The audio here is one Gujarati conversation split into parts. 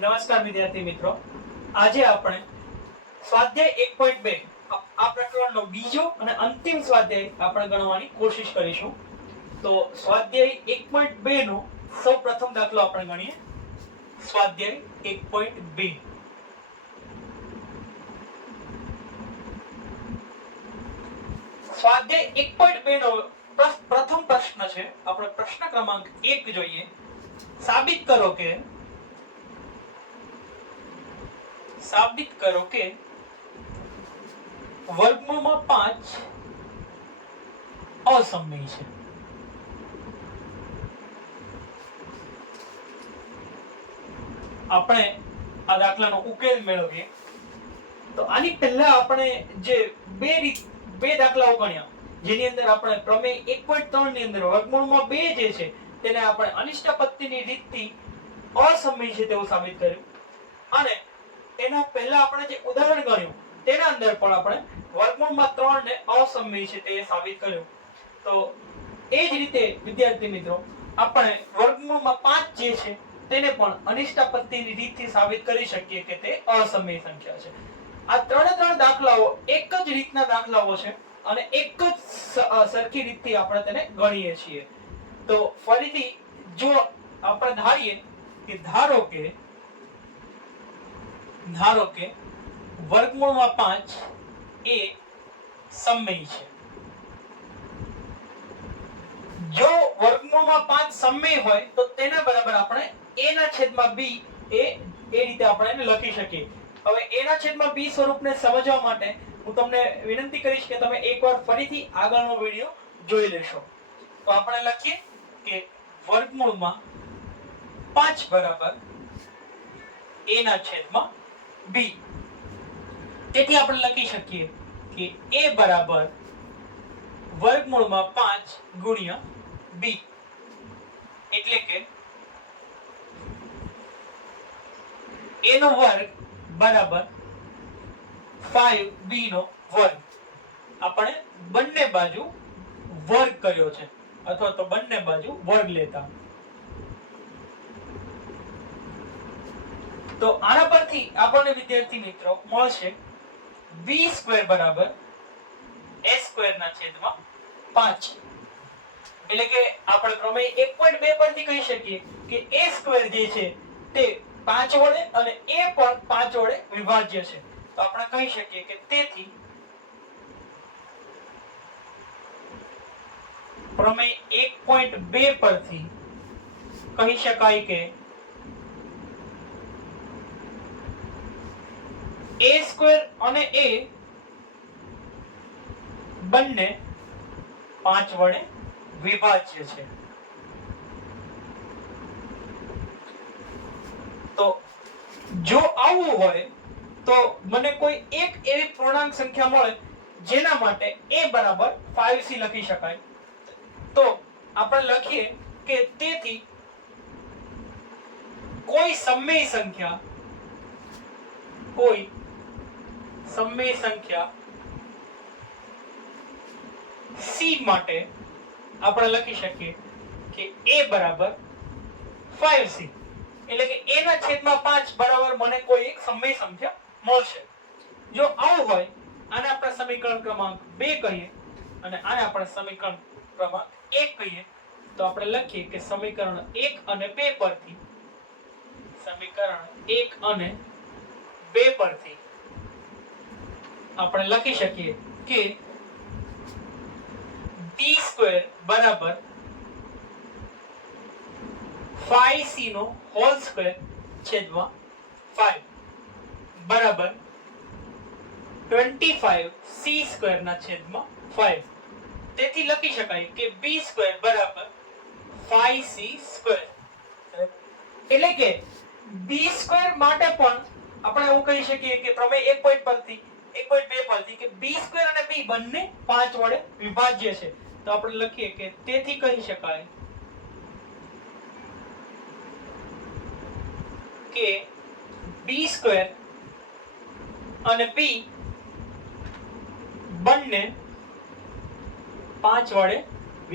નમસ્કાર વિદ્યાર્થી મિત્રો, આજે આપણે સ્વાધ્યાય 1.2 આ પ્રકરણનો બીજો અને અંતિમ સ્વાધ્યાય આપણે ગણવાની કોશિશ કરીશું. તો સ્વાધ્યાય 1.2 નો સૌપ્રથમ દાખલો આપણે ગણીએ. સ્વાધ્યાય 1.2. સ્વાધ્યાય 1.2 નો પ્રથમ પ્રશ્ન છે. આપણે પ્રશ્ન ક્રમાંક 1 જોઈએ. સાબિત કરો કે વર્ગમૂળમાં 5 અસમમિત છે. આપણે આ દાખલાનો ઉકેલ મેળવીએ તો આની પહેલા આપણે જે બે દાખલાઓ ગણ્યા, જેની અંદર આપણે પ્રમેય 1.3 ની અંદર વર્ગમૂળમાં 2 જે છે તેને આપણે અનિષ્ટ પદ્ધતિની રીતથી અસમમિત છે તેવું સાબિત કર્યું, અને એના પહેલા આપણે જે ઉદાહરણ ગણ્યું તેના અંદર પણ આપણે વર્ગમૂળમાં 3 ને અસમમિત છે તે સાબિત કર્યું. તો એ જ રીતે વિદ્યાર્થી મિત્રો, આપણે વર્ગમૂળમાં 5 જે છે તેને પણ અનિષ્ટ પદ્ધતિની રીતથી સાબિત કરી શકીએ કે તે અસમમિત સંખ્યા છે. આ ત્રણ દાખલાઓ એક જ રીતના દાખલાઓ છે અને એક જ સરખી રીતથી આપણે તેને ગણીએ છીએ. તો ફરીથી જો આપણે ધારો કે વર્ગમૂળમાં 5 એ સમમિત છે. જો વર્ગમૂળમાં 5 સમમિત હોય તો તેના બરાબર આપણે a ના છેદમાં b એ રીતે આપણે એને લખી શકીએ. હવે a ના છેદમાં b સ્વરૂપને સમજવા માટે હું તમને વિનંતી કરીશ કે તમે એકવાર ફરીથી આગળનો વિડિયો જોઈ લેશો. તો આપણે લખીએ કે વર્ગમૂળમાં 5 બરાબર a ના છેદમાં b. તેથી આપણે લખી શકીએ કે a બરાબર વર્ગમૂળમાં 5 ગુણ્યા b, એટલે કે a નો વર્ગ બરાબર 5b નો વર્ગ. આપણે બંને બાજુ વર્ગ કર્યો છે, અથવા તો બંને બાજુ વર્ગ લેતા. તો આના પરથી આપણને વિદ્યાર્થી મિત્રો મળશે b² બરાબર a² ના છેદમાં 5. એટલે કે આપણે પ્રમેય 1.2 પરથી કહી શકીએ કે a² જે છે તે 5 વડે અને a પણ 5 વડે વિભાજ્ય છે. તો આપણે કહી શકીએ કે તેથી પ્રમેય 1.2 પરથી કહી શકાય કે a² અને a બંને 5 વડે વિભાજ્ય છે. તો જો આવું હોય તો મને કોઈ એક એવી પૂર્ણાંક સંખ્યા મળે જેના માટે a બરાબર 5c લખી શકાય. તો આપણે લખીએ કે તેથી કોઈ સમમિત સંખ્યા c માટે આપણે લખી શકીએ કે a બરાબર 5c. એટલે કે a ના છેદમાં 5 બરાબર મને કોઈ એક સમમિત સંખ્યા મળશે. જો આવું હોય, આને આપણે સમીકરણ ક્રમાંક 2 કહીએ અને આને આપણે સમીકરણ ક્રમાંક 1 કહીએ. તો આપણે લખીએ કે સમીકરણ 1 અને 2 પરથી આપણે લખી શકીએ કે b² બરાબર 5c નો હોલ સ્ક્વેર છેદમાં 5 બરાબર 25c² ના છેદમાં 5. તેથી લખી શકાય કે b² બરાબર 5c². એટલે કે b² માટે પણ આપણે એવું કહી શકીએ કે પ્રમેય 1.2 પરથી કે b² અને b બંને 5 વડે વિભાજ્ય છે. તો આપણે લખીએ કે તેથી કહી શકાય કે b² અને b બંને 5 વડે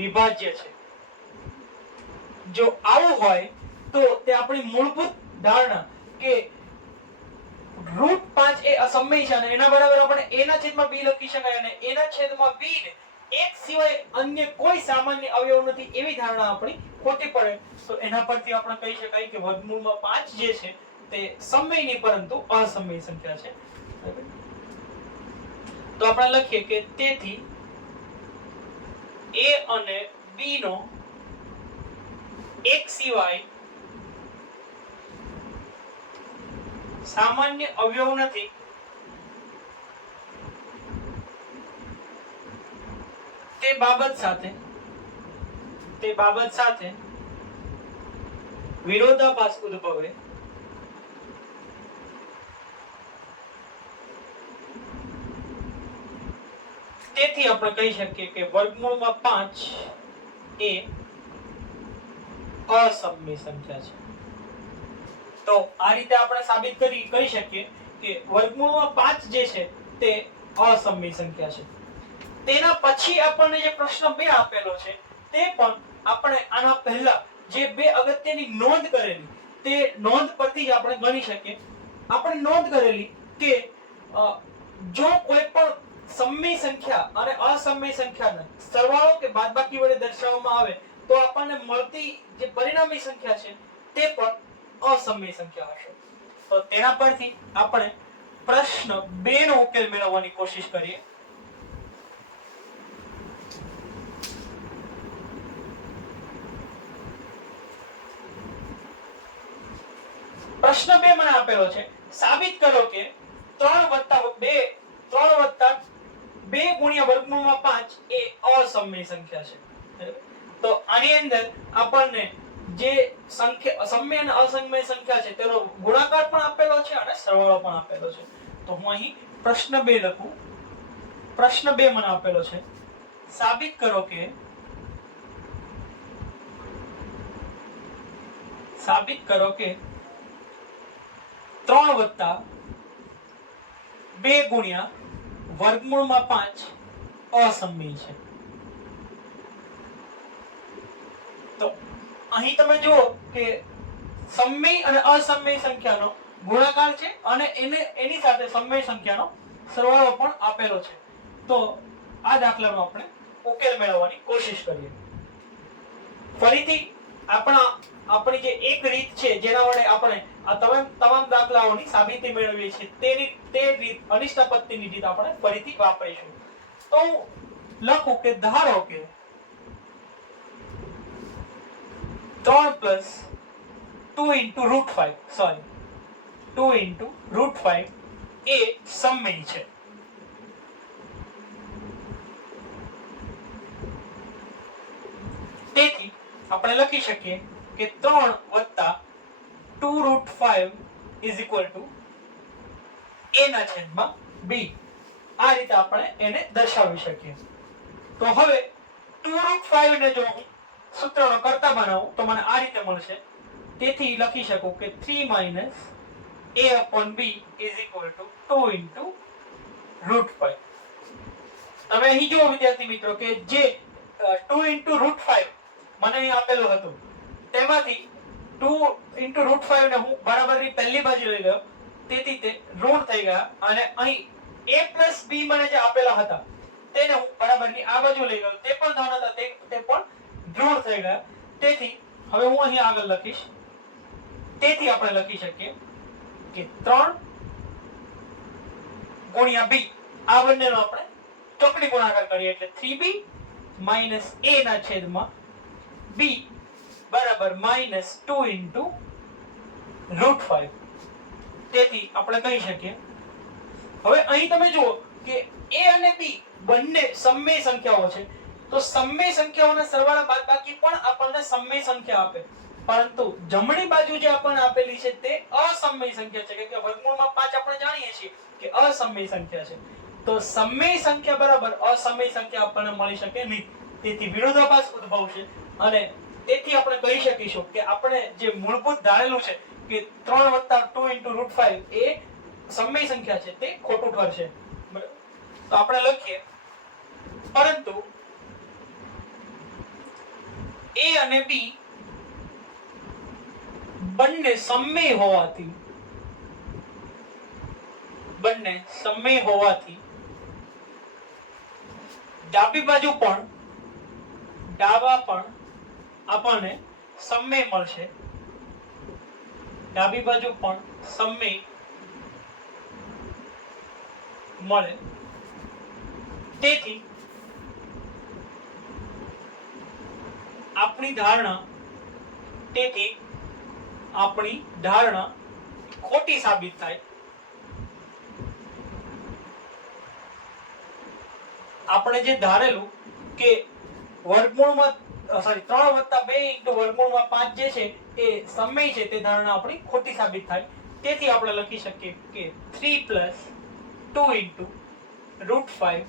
વિભાજ્ય છે. જો આવું હોય તો તે આપણી મૂળભૂત ધારણા કે √5 એ અસમય છે અને એના બરાબર આપણે a ના છેદમાં b લખી શકાય અને a ના છેદમાં b ને એક સિવાય અન્ય કોઈ સામાન્ય અવયવ નથી એવી ધારણા આપણી ખોટી પડે. તો એના પરથી આપણે કહી શકાય કે વર્ગમૂળમાં 5 જે છે તે સમય નહીં પરંતુ અસમય સંખ્યા છે. તો આપણે લખીએ કે તેથી a અને b નો એક સિવાય સામાન્ય અવયવ નથી તે બાબત સાથે વિરોધાભાસ ઉદ્ભવે તેથી આપણે કહી શકીએ કે વર્ગમૂળમાં 5 એ અસમય સંખ્યા છે. તો આ રીતે આપણે સાબિત કરી શકીએ કે વર્ગમૂળમાં 5 જે છે તે અસમય સંખ્યા છે. તેના પછી આપણને જે પ્રશ્ન 2 આપેલો છે તે પણ આપણે આના પહેલા જે બે અગત્યની નોંધ કરેલી તે નોંધ પરથી જ આપણે ગણી શકીએ. આપણે નોંધ કરેલી કે જો કોઈ પણ સમય સંખ્યા અને અસમય સંખ્યાને સરવાળો કે બાદબાકી વડે દર્શાવવામાં આવે તો આપણને મળતી જે પરિણામી સંખ્યા છે તે પણ અસમય સંખ્યા હશે. તો તેના પરથી આપણે પ્રશ્ન 2 નો ઉકેલ મેળવવાની કોશિશ કરીએ. પ્રશ્ન 2 મને આપેલો છે સાબિત કરો કે 3 + 2 ગુણ્યા વર્ગમૂળમાં 5 એ અસમય સંખ્યા છે. તો આની અંદર આપણને જે સંખ્યા સમય અને અસમય સંખ્યા છે તેનો ગુણાકાર પણ આપેલો છે અને સરવાળો પણ આપેલો છે. તો હું અહીં પ્રશ્ન 2 લખું. પ્રશ્ન 2 મને આપેલો છે સાબિત કરો કે 3 + 2 ગુણ્યા વર્ગમૂળમાં 5 અસમય છે. તો અહીં તમે જુઓ કે સમય અને અસમય સંખ્યાનો ગુણાકાર છે અને એની સાથે સમય સંખ્યાનો સરવાળો પણ આપેલો છે. તો આ દાખલાનો આપણે ઉકેલ મેળવવાની કોશિશ કરીએ. ફરીથી આપણી જે એક રીત છે જેના વડે આપણે આ તમામ દાખલાઓની સાબિતી મેળવીએ છીએ તે રીત અનિષ્ટાપત્તિની રીત આપણે ફરીથી વાપરીશું. તો લખું કે ધારો કે 3 + 2 * √5 એ સમય છે. તેથી આપણે લખી શકીએ કે 3 + 2√5 = a ના છેદમાં b. આ રીતે આપણે એને દર્શાવી શકીએ. તો હવે 2√5 ને જો હું સૂત્રનો કર્તા બનાવું તો મને આ રીતે મળશે. તેથી લખી શકું કે 3 - a/b = 2 * √5. હવે અહીં જુઓ વિદ્યાર્થી મિત્રો કે જે 2 * √5 મને અહીં આપેલું હતું તેમાંથી 2 * √5 ને હું બરાબરની પહેલી બાજુ લઈ ગયો તેથી તે ઋણ થઈ ગયા અને અહીં a + b મને જે આપેલા હતા તેને હું બરાબરની આ બાજુ લઈ ગયો તે પણ ધન હતા તે પણ ઋણ થઈ ગયા. તેથી હવે હું અહીં આગળ લખીશ. તેથી આપણે લખી શકીએ કે 3 * b આ બંનેનો આપણે ચોકડી ગુણાકાર કરીએ એટલે 3b - a ના છેદમાં b બરાબર -2 * √5. તેથી આપણે કહી શકીએ. હવે અહીં તમે જુઓ કે a અને b બંને સમય સંખ્યાઓ છે. તો સમય સંખ્યાઓના સરવાળા બાદબાકી પણ આપણને સમય સંખ્યા આપે. પરંતુ જમણી બાજુ જે આપણને આપેલી છે તે અસમય સંખ્યા છે કે વર્ગમૂળમાં 5 આપણે જાણીએ છીએ કે અસમય સંખ્યા છે. તો સમય સંખ્યા બરાબર અસમય સંખ્યા આપણને મળી શકે નહીં. તેથી વિરોધાભાસ ઉદ્ભવશે અને તેથી આપણે કહી શકીશું કે આપણે જે મૂળભૂત ધારેલું છે કે 3 + 2 * √5 એ સમય સંખ્યા છે તે ખોટું ઠરશે. તો આપણે લખીએ પરંતુ a અને b બંને સમય હોવાથી બંને સમય હોવાથી ડાબી બાજુ પણ ડાબા પણ આપણને સમય મળશે. ડાબી બાજુ પણ સમય મળે. તેથી આપણી ધારણા ખોટી સાબિત થાય. આપણે જે ધારેલું કે વર્ગમૂળમાં 3 + 2 * વર્ગમૂળમાં 5 જે છે એ સમય છે, તે ધારણા આપણી ખોટી સાબિત થાય. તેથી આપણે લખી શકીએ કે 3 + 2 * √5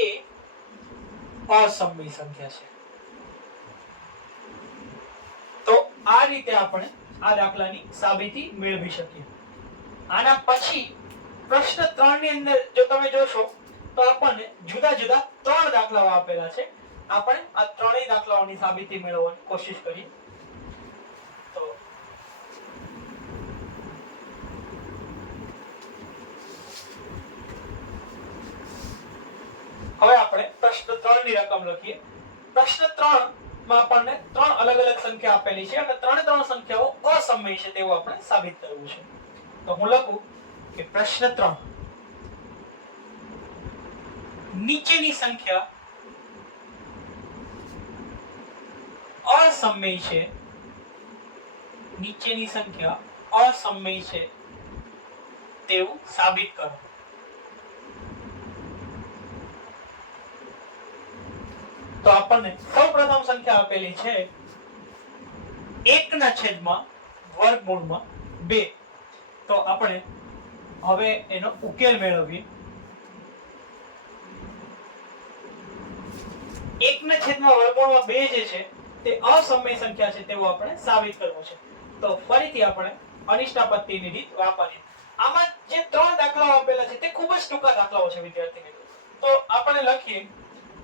એ અસમય સંખ્યા છે. તો આ રીતે આપણે આ દાખલાની સાબિતી મેળવી શકીએ. આના પછી પ્રશ્ન 3 ની અંદર જો તમે જોશો તો આપણને જુદા જુદા 3 દાખલાઓ આપેલા છે. આપણે આ ત્રણેય દાખલાઓની સાબિતી મેળવવાની કોશિશ કરીએ. તો હવે આપણે પ્રશ્ન 3 ની રકમ લખીએ. પ્રશ્ન 3 માં આપણને 3 અલગ અલગ સંખ્યા આપેલી છે અને ત્રણે સંખ્યાઓ અસમય છે તેવું આપણે સાબિત કરવું છે. તો હું લખું કે પ્રશ્ન 3 નીચેની સંખ્યા અસમય છે. નીચેની સંખ્યા અસમય છે તેવું સાબિત કરો. તો આપણને સૌપ્રથમ સંખ્યા આપેલી છે 1/√2. તો આપણે હવે એનો ઉકેલ મેળવીએ. 1/√2 જે છે તે અસમય સંખ્યા છે તેવું આપણે સાબિત કરવું છે. તો ફરીથી આપણે અનિષ્ટાપત્તિની રીત વાપરીએ. આમાં જે 3 દાખલાઓ આપેલા છે તે ખૂબ જ ટૂંકા દાખલાઓ છે વિદ્યાર્થી મિત્રો. તો આપણે લખીએ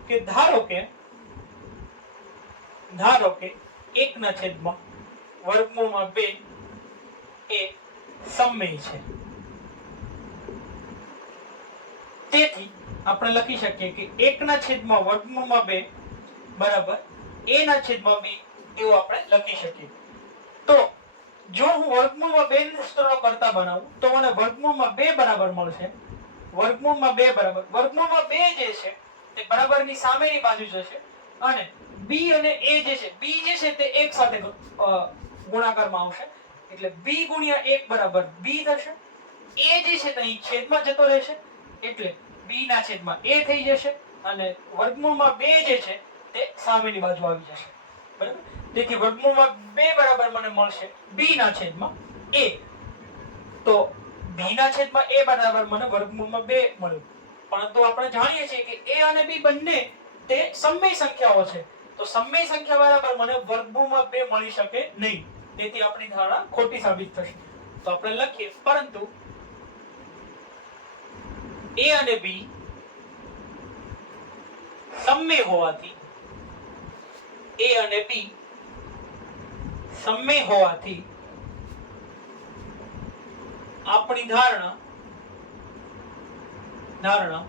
કે ધારો કે 1/√2 એ સમય છે. તેથી આપણે લખી શકીએ કે 1/√2 બરાબર a/2 એવું આપણે લખી શકીએ. તો જો હું √2 ને સૂત્રનો કરતા બનાવું તો મને √2 બરાબર મળશે. √2 બરાબર √2 જે છે તે બરાબરની સામેની બાજુ જશે અને b અને a જે છે તે એક સાથે ગુણાકારમાં આવશે. એટલે b * 1 બરાબર b થશે. a જે છે તે અહીં છેદમાં જતો રહેશે એટલે b/a થઈ જશે અને √2 જે છે તે સામેની બાજુ આવી જશે. બરાબર. તેથી √2 બરાબર મને મળશે b/a. તો b/a બરાબર મને √2 મળ્યું. પરંતુ આપણે જાણીએ છીએ કે a અને b બંને તે સમય સંખ્યાઓ છે. તો સમય સંખ્યા બરાબર મને √2 મળી શકે નહીં. તેથી આપણી ધારણા ખોટી સાબિત થશે. તો આપણે લખીએ પરંતુ a અને b સમય હોવાથી આપણી ધારણા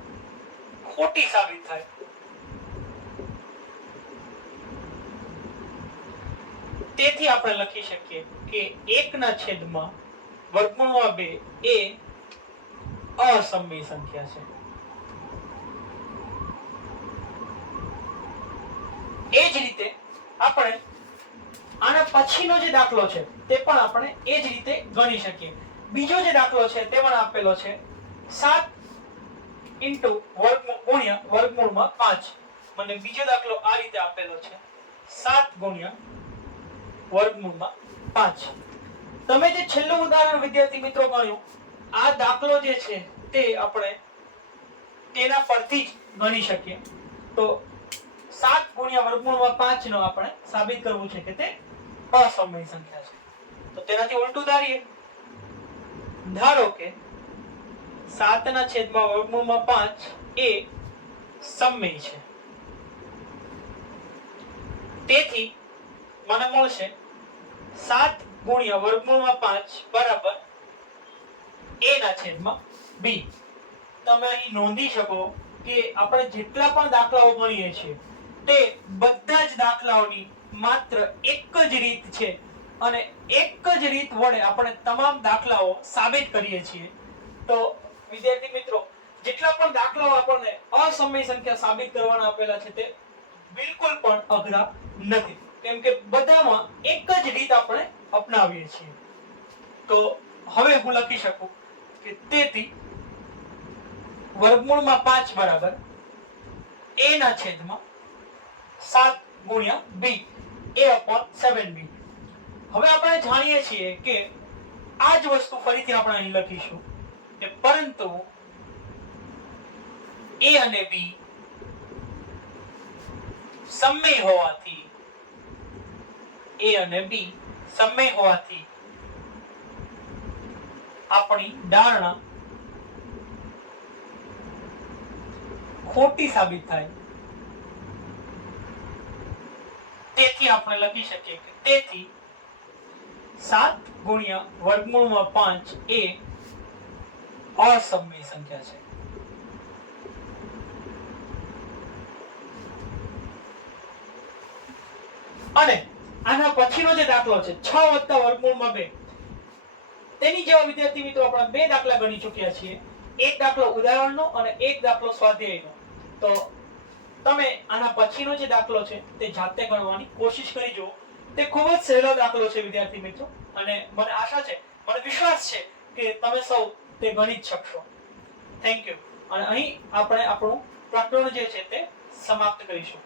ખોટી સાબિત થાય. તેથી આપણે લખી શકીએ કે 1/√2 એ અસમય સંખ્યા છે. એ જ રીતે આપણે આના પછીનો જે દાખલો છે તે પણ આપણે એ જ રીતે ગણી શકીએ. બીજો જે દાખલો છે તે પણ આપેલો છે 7 * √5. મને બીજો દાખલો આ રીતે આપેલો છે 7 * √5. તમે જે છેલ્લું ઉદાહરણ વિદ્યાર્થી મિત્રો ગણ્યું આ દાખલો જે છે તે આપણે તેના પરથી જ ગણી શકીએ. તો 7 * √5 નો આપણે સાબિત કરવું છે કે તે અસમય સંખ્યા છે. તો તેનાથી ઉલટું ધારો કે 7/√5 એ સમય છે. તેથી મને મળશે 7 * √5 બરાબર a/b. તમે અહીં નોંધી શકો કે આપણે જેટલા પણ દાખલાઓ ગણીએ છીએ તે બધા જ દાખલાઓની માત્ર એક જ રીત છે અને એક જ રીત વડે આપણે તમામ દાખલાઓ સાબિત કરીએ છીએ. તો વિદ્યાર્થી મિત્રો, જેટલા પણ દાખલાઓ આપણને અસમય સંખ્યા સાબિત કરવાના આપેલા છે તે બિલકુલ પણ અઘરા નથી, કેમ કે બધામાં એક જ રીત આપણે અપનાવીએ છીએ. તો હવે હું લખી શકું કે તેથી વર્ગમૂળમાં 5 બરાબર a ના છેદમાં 7 ગુણ્યા b, a/7b. હવે આપણે જાણીએ છીએ કે આ જ વસ્તુ ફરીથી આપણે અહીં લખીશું કે પરંતુ a અને b સમય હોવાથી આપણી ધારણા ખોટી સાબિત થાય. તેથી આપણે લખી શકીએ કે તેથી 7 ગુણ્યા વર્ગમૂળમાં 5 એ અસમય સંખ્યા છે. અને આના પછીનો જે દાખલો છે 6 + વર્ગમૂળમાં 2, તેની જેવા વિદ્યાર્થી મિત્રો આપણે બે દાખલા ગણી ચૂક્યા છીએ. એક દાખલો ઉદાહરણનો અને એક દાખલો સ્વાધ્યાયનો. તો તમે આના પછીનો જે દાખલો છે તે જાતે ગણવાની કોશિશ કરી જુઓ. તે ખૂબ જ સહેલો દાખલો છે વિદ્યાર્થી મિત્રો, અને મને આશા છે, મને વિશ્વાસ છે કે તમે સૌ તે ગણી જ શકશો. Thank you. અને અહીં આપણે આપણું પ્રકરણ જે છે તે સમાપ્ત કરીશું.